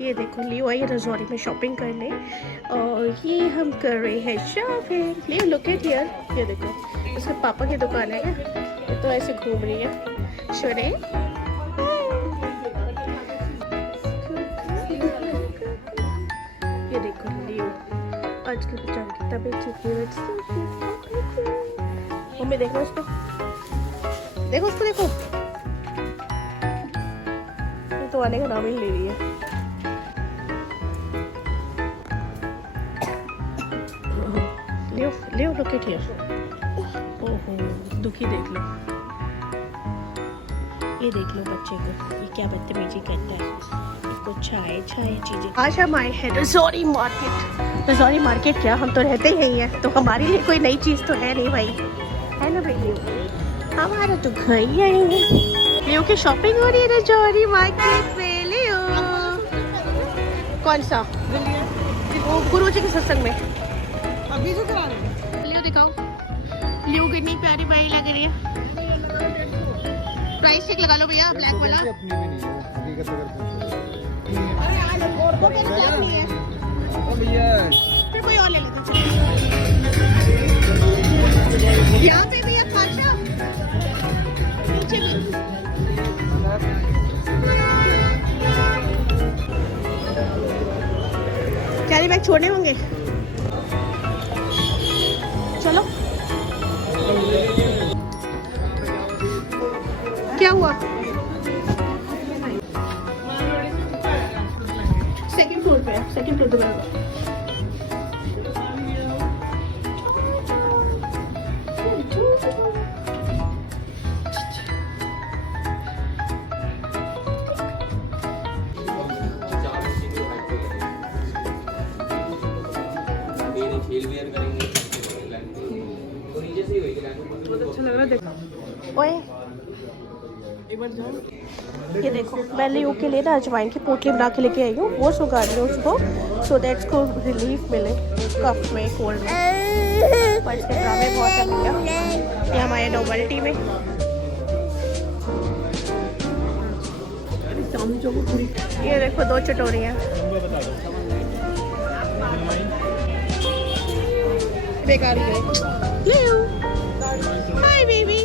ये देखो लियो आई रजौरी में शॉपिंग करने और ये हम कर रहे हैं shopping. Leo look at here, ये देखो उसके पापा की दुकान है क्या, ये तो ऐसे घूम रही है। शोरे ये देखो लियो आज के बेचारे की तबीयत ठीक नहीं है। मम्मी देखो उसको, देखो उसको, देखो तो आने का नाम ही ले रही है। लियो लियो लुक एट हियर, ओहो दुखी देख लो, ये देख लो बच्चे को, ये क्या बदतमीजी करता है, इसको छाए छाए चीजें। आज हम आए हैं रजौरी मार्केट। रजौरी मार्केट क्या, हम तो रहते ही यही हैं, तो हमारे लिए कोई नई चीज तो है नहीं भाई, है ना भाई लियो, हमारा तो घर ही आएंगे। लियो की शॉपिंग हो रही है रजौरी मार्केट में। लियो कौन सा, वो गुरु जी के सत्संग में अभी से करा रहे हैं। लियो दिखाओ, लियो कितनी प्यारी प्यारी लग रही है। प्राइस चेक लगा लो भैया, ब्लैक वाला अपनी भी नहीं है, हकीकत अगर और को ब्लैक नहीं है ओ भैया, फिर कोई और ले लेते। यहाँ पे भी है खासा, नीचे भी। कैरी बैग छोड़ने होंगे, चलो। क्या हुआ, सेकंड फ्लोर पे है, सेकंड फ्लोर पे। ओए एक बार जाओ, ये देखो मैं लियो के लिए ना अजवाइन की पोटली बना के लेके आई हूँ, वो सुखा रही हूँ उसको, सो दैट को रिलीफ मिले कफ में, कोल्ड में। पर इसके ड्रामे बहुत है भैया, ये हमारे नोबल्टी में। ये देखो दो चटोरियाँ बेकार है। लियो हाय बेबी,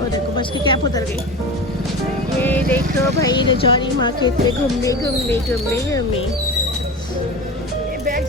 और देखो बस की कैप उतर गई। ये देखो भाई रजौरी मार्केट में घूमे घूमे घूमे घूमे। बैग